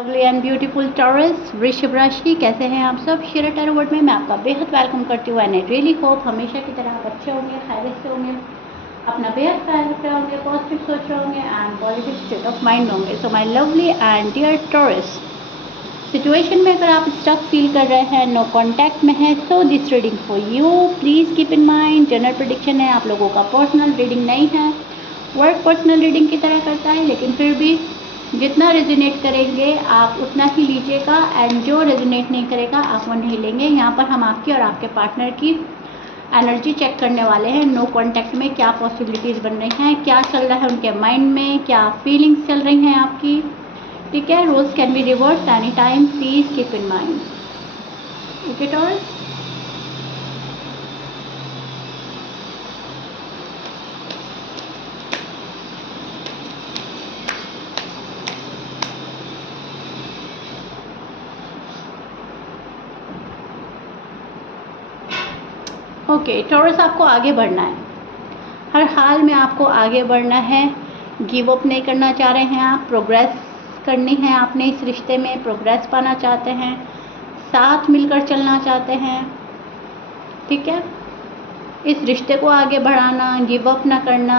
Lovely and beautiful taurus वृषभ राशि, कैसे हैं आप सब। शेयर टैरो वर्ड में मैं आपका बेहद वेलकम करती हूँ एंड आई रियली होप हमेशा की तरह आप अच्छे होंगे, खैरियत से होंगे, अपना बेहद ख्याल रख रहे होंगे, पॉजिटिव सोच रहे होंगे and positive state of mind में होंगे। So my lovely and dear Taurus, situation में अगर आप स्टक फील कर रहे हैं, नो कॉन्टैक्ट में है, so this reading for you. Please keep in mind general prediction है, आप लोगों का पर्सनल रीडिंग नहीं है। वर्क पर्सनल रीडिंग की तरह करता है, लेकिन फिर भी जितना रेजोनेट करेंगे आप उतना ही लीजिएगा एंड जो रेजोनेट नहीं करेगा आप वो नहीं लेंगे। यहाँ पर हम आपकी और आपके पार्टनर की एनर्जी चेक करने वाले हैं। नो कॉन्टैक्ट में क्या पॉसिबिलिटीज़ बन रही हैं, क्या चल रहा है उनके माइंड में, क्या फीलिंग्स चल रही हैं आपकी। ठीक है, roles can be reverse any time, please keep in mind. Okay Taurus, okay Taurus, आपको आगे बढ़ना है, हर हाल में आपको आगे बढ़ना है। गिव अप नहीं करना चाह रहे हैं आप, प्रोग्रेस करनी है आपने इस रिश्ते में, प्रोग्रेस पाना चाहते हैं, साथ मिलकर चलना चाहते हैं। ठीक है, इस रिश्ते को आगे बढ़ाना, गिव अप ना करना,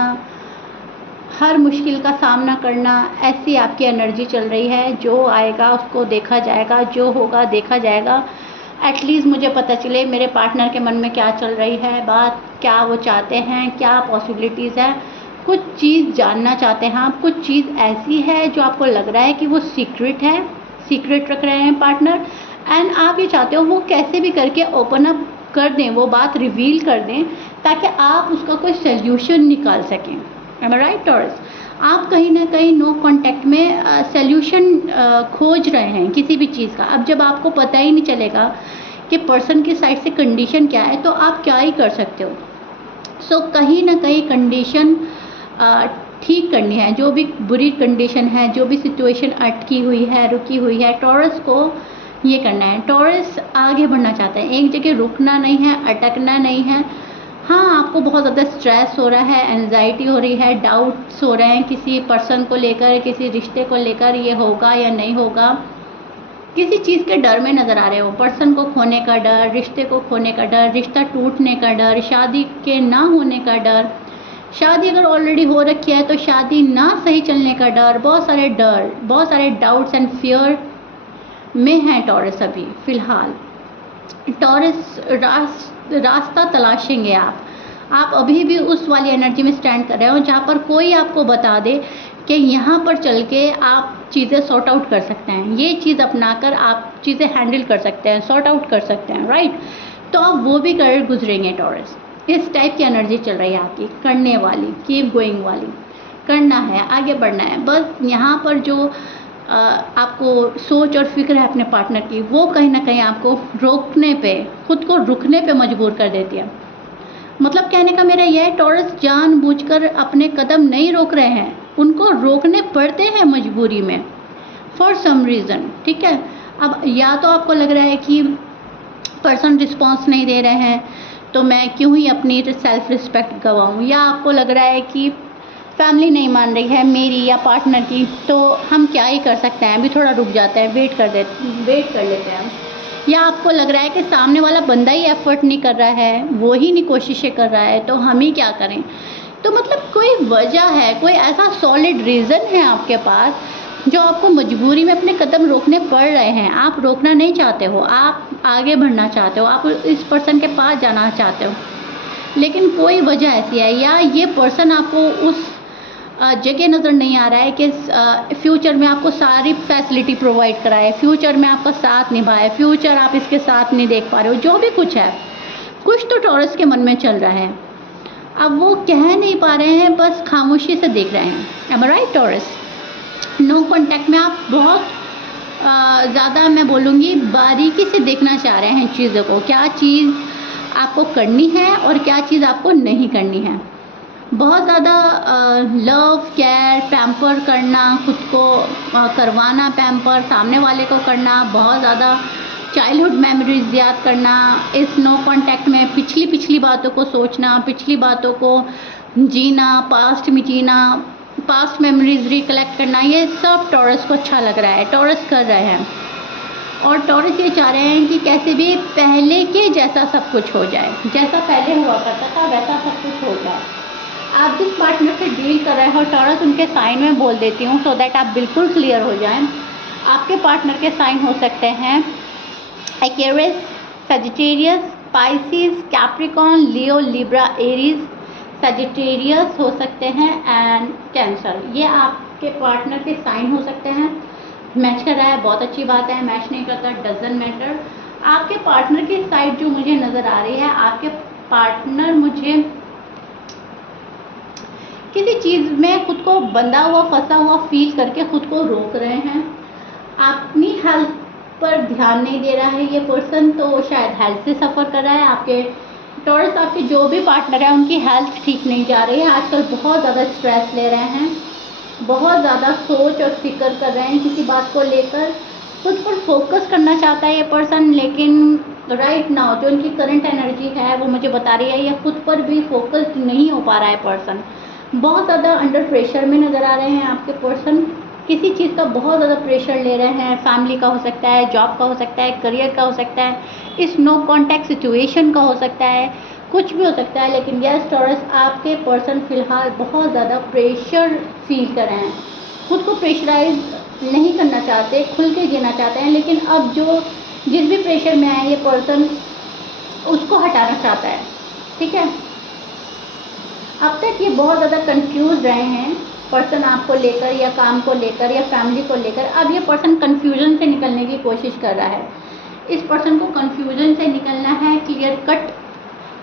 हर मुश्किल का सामना करना, ऐसी आपकी एनर्जी चल रही है। जो आएगा उसको देखा जाएगा, जो होगा देखा जाएगा। एटलीस्ट मुझे पता चले मेरे पार्टनर के मन में क्या चल रही है बात, क्या वो चाहते हैं, क्या पॉसिबिलिटीज़ है। कुछ चीज़ जानना चाहते हैं आप, कुछ चीज़ ऐसी है जो आपको लग रहा है कि वो सीक्रेट है, सीक्रेट रख रहे हैं पार्टनर, एंड आप ये चाहते हो वो कैसे भी करके ओपन अप कर दें, वो बात रिवील कर दें ताकि आप उसका कोई सोल्यूशन निकाल सकें। एम आई राइट टॉरस, आप कहीं ना कहीं नो कॉन्टैक्ट में सोल्यूशन खोज रहे हैं किसी भी चीज़ का। अब जब आपको पता ही नहीं चलेगा कि पर्सन की साइड से कंडीशन क्या है तो आप क्या ही कर सकते हो। सो कहीं ना कहीं कंडीशन ठीक करनी है, जो भी बुरी कंडीशन है, जो भी सिचुएशन अटकी हुई है, रुकी हुई है, टॉरस को ये करना है। टॉरस आगे बढ़ना चाहते हैं, एक जगह रुकना नहीं है, अटकना नहीं है। हाँ, आपको बहुत ज़्यादा स्ट्रेस हो रहा है, एंजाइटी हो रही है, डाउट्स हो रहे हैं किसी पर्सन को लेकर, किसी रिश्ते को लेकर, ये होगा या नहीं होगा, किसी चीज़ के डर में नज़र आ रहे हो। पर्सन को खोने का डर, रिश्ते को खोने का डर, रिश्ता टूटने का डर, शादी के ना होने का डर, शादी अगर ऑलरेडी हो रखी है तो शादी ना सही चलने का डर, बहुत सारे डर, बहुत सारे डाउट्स एंड फियर में हैं टॉरस अभी फ़िलहाल। टॉरस रास्ता तलाशेंगे आप अभी भी उस वाली एनर्जी में स्टैंड कर रहे हो जहाँ पर कोई आपको बता दे कि यहाँ पर चल के आप चीज़ें सॉर्ट आउट कर सकते हैं, ये चीज़ अपनाकर आप चीज़ें हैंडल कर सकते हैं, सॉर्ट आउट कर सकते हैं, राइट। तो आप वो भी कर गुजरेंगे टॉरस। इस टाइप की एनर्जी चल रही है आपकी, करने वाली, कीप गोइंग वाली, करना है, आगे बढ़ना है। बस यहाँ पर जो आपको सोच और फिक्र है अपने पार्टनर की, वो कहीं ना कहीं आपको रोकने पे, खुद को रुकने पे मजबूर कर देती है। मतलब कहने का मेरा यह है, टॉरस जानबूझकर अपने कदम नहीं रोक रहे हैं, उनको रोकने पड़ते हैं मजबूरी में, फॉर सम रीज़न। ठीक है, अब या तो आपको लग रहा है कि पर्सन रिस्पॉन्स नहीं दे रहे हैं तो मैं क्यों ही अपनी सेल्फ रिस्पेक्ट गंवाऊँ, या आपको लग रहा है कि फैमिली नहीं मान रही है मेरी या पार्टनर की, तो हम क्या ही कर सकते हैं, अभी थोड़ा रुक जाते हैं, वेट कर लेते हैं। या आपको लग रहा है कि सामने वाला बंदा ही एफर्ट नहीं कर रहा है, वो ही नहीं कोशिशें कर रहा है, तो हम ही क्या करें। तो मतलब कोई वजह है, कोई ऐसा सॉलिड रीज़न है आपके पास जो आपको मजबूरी में अपने कदम रोकने पड़ रहे हैं। आप रोकना नहीं चाहते हो, आप आगे बढ़ना चाहते हो, आप इस पर्सन के पास जाना चाहते हो, लेकिन कोई वजह ऐसी है, या ये पर्सन आपको उस जगह नज़र नहीं आ रहा है कि फ्यूचर में आपको सारी फैसिलिटी प्रोवाइड कराए, फ्यूचर में आपका साथ निभाए, फ्यूचर आप इसके साथ नहीं देख पा रहे हो। जो भी कुछ है, कुछ तो टॉरस के मन में चल रहा है, अब वो कह नहीं पा रहे हैं, बस खामोशी से देख रहे हैं। एम आई राइट टॉरस, नो कॉन्टैक्ट में आप बहुत ज़्यादा, मैं बोलूँगी, बारीकी से देखना चाह रहे हैं चीज़ों को, क्या चीज़ आपको करनी है और क्या चीज़ आपको नहीं करनी है। बहुत ज़्यादा लव, केयर, पैम्पर करना, खुद को करवाना पैम्पर, सामने वाले को करना, बहुत ज़्यादा चाइल्डहुड मेमोरीज याद करना, इस नो कॉन्टैक्ट में पिछली बातों को सोचना, पिछली बातों को जीना, पास्ट में जीना, पास्ट मेमोरीज रिकलेक्ट करना, ये सब टॉरस को अच्छा लग रहा है, टॉरस कर रहे हैं। और टॉरस ये चाह रहे हैं कि कैसे भी पहले के जैसा सब कुछ हो जाए, जैसा पहले हुआ करता था वैसा सब कुछ हो जाए। आप जिस पार्टनर से डील कर रहे हो टॉरस, उनके साइन में बोल देती हूँ सो दैट आप बिल्कुल क्लियर हो जाएं। आपके पार्टनर के साइन हो सकते हैं एक्वेरियस, सजिटेरियस, पाइसिस, कैप्रिकॉर्न, लियो, लिब्रा, एरीज, सजिटेरियस हो सकते हैं एंड कैंसर। ये आपके पार्टनर के साइन हो सकते हैं। मैच कर रहा है बहुत अच्छी बात है, मैच नहीं करता डजंट मैटर। आपके पार्टनर की साइड जो मुझे नज़र आ रही है, आपके पार्टनर मुझे किसी चीज़ में खुद को बंधा हुआ फंसा हुआ फील करके खुद को रोक रहे हैं। अपनी हेल्थ पर ध्यान नहीं दे रहा है ये पर्सन, तो शायद हेल्थ से सफ़र कर रहा है। आपके टॉरस, आपके जो भी पार्टनर है उनकी हेल्थ ठीक नहीं जा रही है। आजकल बहुत ज़्यादा स्ट्रेस ले रहे हैं, बहुत ज़्यादा सोच और फिक्र कर रहे हैं किसी बात को लेकर। खुद पर फोकस करना चाहता है ये पर्सन, लेकिन राइट नाउ जो उनकी करंट एनर्जी है वो मुझे बता रही है ये खुद पर भी फोकस नहीं हो पा रहा है पर्सन। बहुत ज़्यादा अंडर प्रेशर में नज़र आ रहे हैं आपके पर्सन। किसी चीज़ का बहुत ज़्यादा प्रेशर ले रहे हैं, फैमिली का हो सकता है, जॉब का हो सकता है, करियर का हो सकता है, इस नो कॉन्टैक्ट सिचुएशन का हो सकता है, कुछ भी हो सकता है। लेकिन यस टॉरस, आपके पर्सन फ़िलहाल बहुत ज़्यादा प्रेशर फील कर रहे हैं, खुद को प्रेशराइज नहीं करना चाहते, खुल के जीना चाहते हैं। लेकिन अब जो जिस भी प्रेशर में आए ये पर्सन उसको हटाना चाहता है, ठीक है। अब तक ये बहुत ज़्यादा कंफ्यूज रहे हैं पर्सन, आपको लेकर या काम को लेकर या फैमिली को लेकर। अब ये पर्सन कंफ्यूजन से निकलने की कोशिश कर रहा है। इस पर्सन को कंफ्यूजन से निकलना है, क्लियर कट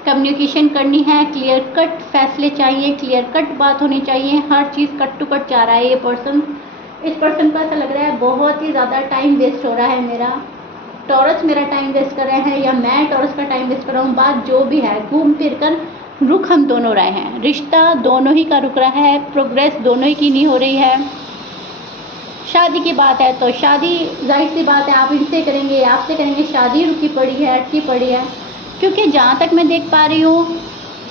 कम्युनिकेशन करनी है, क्लियर कट फैसले चाहिए, क्लियर कट बात होनी चाहिए। हर चीज़ कट टू कट चाह रहा है ये पर्सन। इस पर्सन को ऐसा लग रहा है बहुत ही ज़्यादा टाइम वेस्ट हो रहा है मेरा, टॉरस मेरा टाइम वेस्ट कर रहे हैं या मैं टॉरस का टाइम वेस्ट कर रहा हूँ। बात जो भी है, घूम फिर कर रुख हम दोनों रहे हैं, रिश्ता दोनों ही का रुक रहा है, प्रोग्रेस दोनों ही की नहीं हो रही है। शादी की बात है तो शादी जाहिर सी बात है आप इनसे करेंगे, आपसे करेंगे, शादी रुकी पड़ी है, अटकी पड़ी है। क्योंकि जहाँ तक मैं देख पा रही हूँ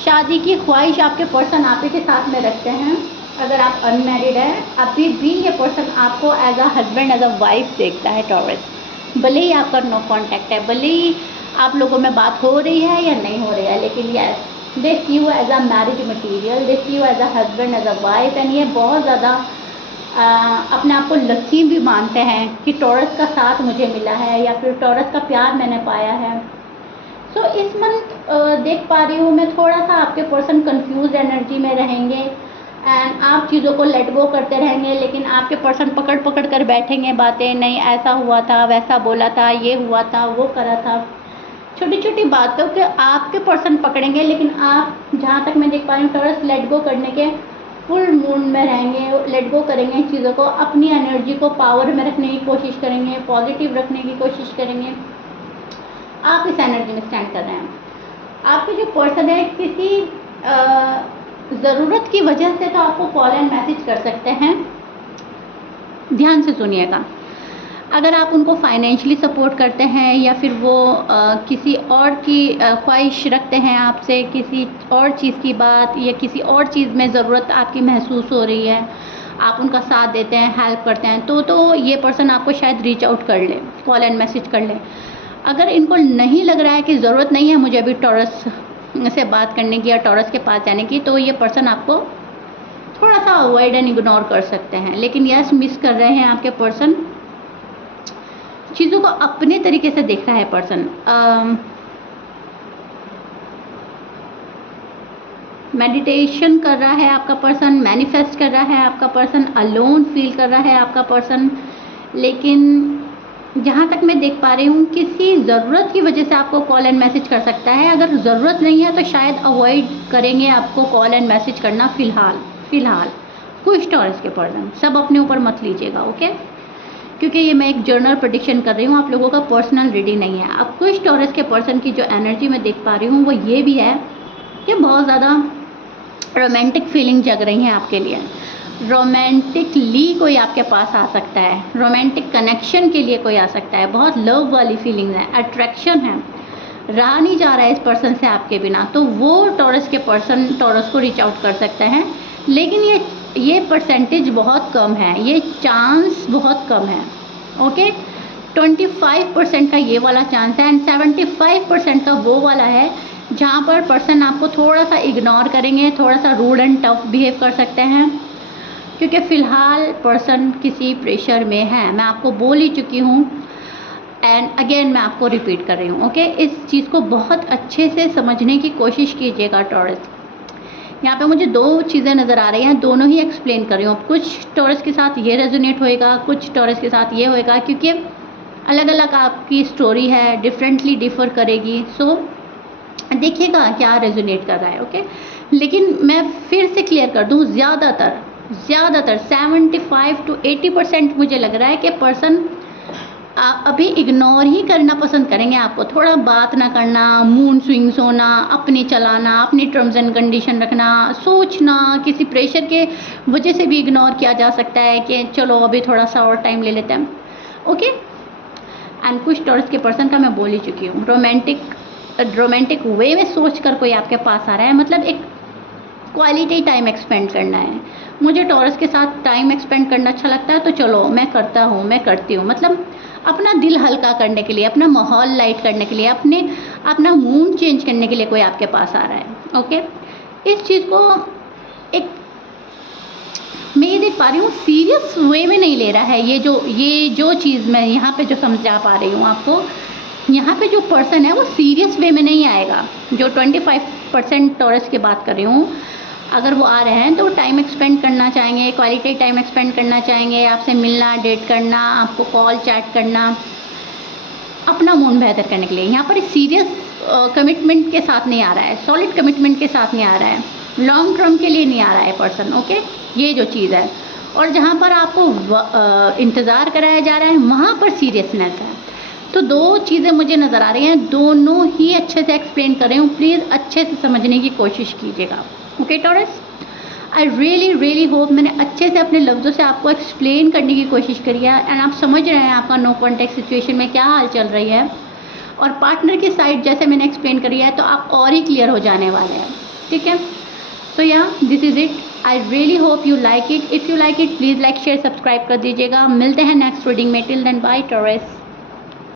शादी की ख्वाहिश आपके पर्सन आप ही के साथ में रखते हैं। अगर आप अनमैरिड हैं अभी भी ये पर्सन आपको as a husband, as a wife देखता है टॉरस। भले ही आपका नो कांटेक्ट है, भले ही आप लोगों में बात हो रही है या नहीं हो रही है, लेकिन yes they see you as a marriage material, they see you as a husband, as a wife. And ये बहुत ज़्यादा अपने आप को लकी भी मानते हैं कि टॉरस का साथ मुझे मिला है या फिर टॉरस का प्यार मैंने पाया है। सो इस मंथ देख पा रही हूँ मैं थोड़ा सा आपके पर्सन कंफ्यूज एनर्जी में रहेंगे एंड आप चीज़ों को लेट गो करते रहेंगे। लेकिन आपके पर्सन पकड़ पकड़ कर बैठेंगे बातें, नहीं ऐसा हुआ था, वैसा बोला था, ये हुआ था, वो करा था। छोटी छोटी बातों के आपके पर्सन पकड़ेंगे, लेकिन आप जहाँ तक मैं देख पा रही हूँ टॉरस लेट गो करने के फुल मूड में रहेंगे, लेट गो करेंगे चीज़ों को, अपनी एनर्जी को पावर में रखने की कोशिश करेंगे, पॉजिटिव रखने की कोशिश करेंगे। आप इस एनर्जी में स्टैंड कर रहे हैं। आपके जो पर्सन है किसी ज़रूरत की वजह से तो आपको कॉल एंड मैसेज कर सकते हैं, ध्यान से सुनिएगा। अगर आप उनको फाइनेंशियली सपोर्ट करते हैं या फिर वो किसी और की ख्वाहिश रखते हैं आपसे, किसी और चीज़ की बात या किसी और चीज़ में ज़रूरत आपकी महसूस हो रही है, आप उनका साथ देते हैं, हेल्प करते हैं, तो ये पर्सन आपको शायद रीच आउट कर ले, कॉल एंड मैसेज कर ले। अगर इनको नहीं लग रहा है कि ज़रूरत नहीं है मुझे अभी टॉरस से बात करने की या टॉरस के पास जाने की, तो ये पर्सन आपको थोड़ा सा अवॉइड एंड इग्नोर कर सकते हैं। लेकिन यस मिस कर रहे हैं आपके पर्सन, चीज़ों को अपने तरीके से देख रहा है पर्सन। मेडिटेशन कर रहा है आपका पर्सन, मैनिफेस्ट कर रहा है आपका पर्सन, अलोन फील कर रहा है आपका पर्सन। लेकिन जहाँ तक मैं देख पा रही हूँ किसी ज़रूरत की वजह से आपको कॉल एंड मैसेज कर सकता है। अगर ज़रूरत नहीं है तो शायद अवॉइड करेंगे आपको कॉल एंड मैसेज करना फ़िलहाल कुछ टॉरस के पर्सन, सब अपने ऊपर मत लीजिएगा, ओके। क्योंकि ये मैं एक जर्नल प्रेडिक्शन कर रही हूँ, आप लोगों का पर्सनल रीडिंग नहीं है। अब कुछ टॉरस के पर्सन की जो एनर्जी मैं देख पा रही हूँ वो ये भी है कि बहुत ज़्यादा रोमांटिक फीलिंग जग रही हैं आपके लिए। रोमांटिकली कोई आपके पास आ सकता है, रोमांटिक कनेक्शन के लिए कोई आ सकता है, बहुत लव वाली फीलिंग है, अट्रैक्शन है, रहा नहीं जा रहा है इस पर्सन से आपके बिना। तो वो टॉरस के पर्सन टॉरस को रीच आउट कर सकते हैं। लेकिन ये ये परसेंटेज बहुत कम है, ये चांस बहुत कम है। ओके, 25% का ये वाला चांस है एंड 75% का वो वाला है जहाँ पर पर्सन आपको थोड़ा सा इग्नोर करेंगे, थोड़ा सा रूड एंड टफ बिहेव कर सकते हैं, क्योंकि फ़िलहाल पर्सन किसी प्रेशर में है। मैं आपको बोल ही चुकी हूँ एंड अगेन मैं आपको रिपीट कर रही हूँ। ओके, इस चीज़ को बहुत अच्छे से समझने की कोशिश कीजिएगा टॉरस। यहाँ पे मुझे दो चीज़ें नज़र आ रही हैं, दोनों ही एक्सप्लेन कर रही हूँ। कुछ टॉरस के साथ ये रेजोनेट होएगा, कुछ टॉरस के साथ ये होएगा, क्योंकि अलग अलग आपकी स्टोरी है, डिफरेंटली डिफ़र करेगी। सो देखिएगा क्या रेजोनेट कर रहा है। ओके, लेकिन मैं फिर से क्लियर कर दूँ, ज़्यादातर 75 to 80% मुझे लग रहा है कि पर्सन अभी इग्नोर ही करना पसंद करेंगे आपको, थोड़ा बात ना करना, मूड स्विंग्स होना, अपनी चलाना, अपनी टर्म्स एंड कंडीशन रखना, सोचना, किसी प्रेशर के वजह से भी इग्नोर किया जा सकता है कि चलो अभी थोड़ा सा और टाइम ले लेते हैं। ओके, एंड कुछ टॉरस के पर्सन का मैं बोल ही चुकी हूँ, रोमांटिक वे में सोच कर कोई आपके पास आ रहा है, मतलब एक क्वालिटी टाइम एक्सपेंड करना है। मुझे टॉरस के साथ टाइम एक्सपेंड करना अच्छा लगता है, तो चलो मैं करता हूँ, मैं करती हूँ, मतलब अपना दिल हल्का करने के लिए, अपना माहौल लाइट करने के लिए, अपना मूड चेंज करने के लिए कोई आपके पास आ रहा है। ओके, इस चीज़ को एक मैं ये देख पा रही हूँ सीरियस वे में नहीं ले रहा है। ये जो चीज़ मैं यहाँ पे जो समझा पा रही हूँ आपको, यहाँ पे जो पर्सन है वो सीरियस वे में नहीं आएगा। जो 25% टॉरस की बात कर रही हूँ, अगर वो आ रहे हैं तो वो टाइम एक्सपेंड करना चाहेंगे, क्वालिटी टाइम एक्सपेंड करना चाहेंगे, आपसे मिलना, डेट करना, आपको कॉल चैट करना, अपना मूड बेहतर करने के लिए। यहाँ पर सीरियस कमिटमेंट के साथ नहीं आ रहा है, सॉलिड कमिटमेंट के साथ नहीं आ रहा है, लॉन्ग टर्म के लिए नहीं आ रहा है पर्सन। ओके, ये जो चीज़ है, और जहाँ पर आपको इंतज़ार कराया जा रहा है वहाँ पर सीरियसनेस है। तो दो चीज़ें मुझे नज़र आ रही हैं, दोनों ही अच्छे से एक्सप्लेन कर रही हूँ, प्लीज़ अच्छे से समझने की कोशिश कीजिएगा। ओके टॉरस, आई रियली होप मैंने अच्छे से अपने लफ्ज़ों से आपको एक्सप्लेन करने की कोशिश करी है एंड आप समझ रहे हैं आपका नो कॉन्टेक्ट सिचुएशन में क्या हाल चल रही है, और पार्टनर की साइड जैसे मैंने एक्सप्लेन करी है तो आप और ही क्लियर हो जाने वाले हैं। ठीक है, so yeah this is it. I really hope you like it. If you like it please like share subscribe कर दीजिएगा। मिलते हैं नेक्स्ट रीडिंग में। Till then bye taurus.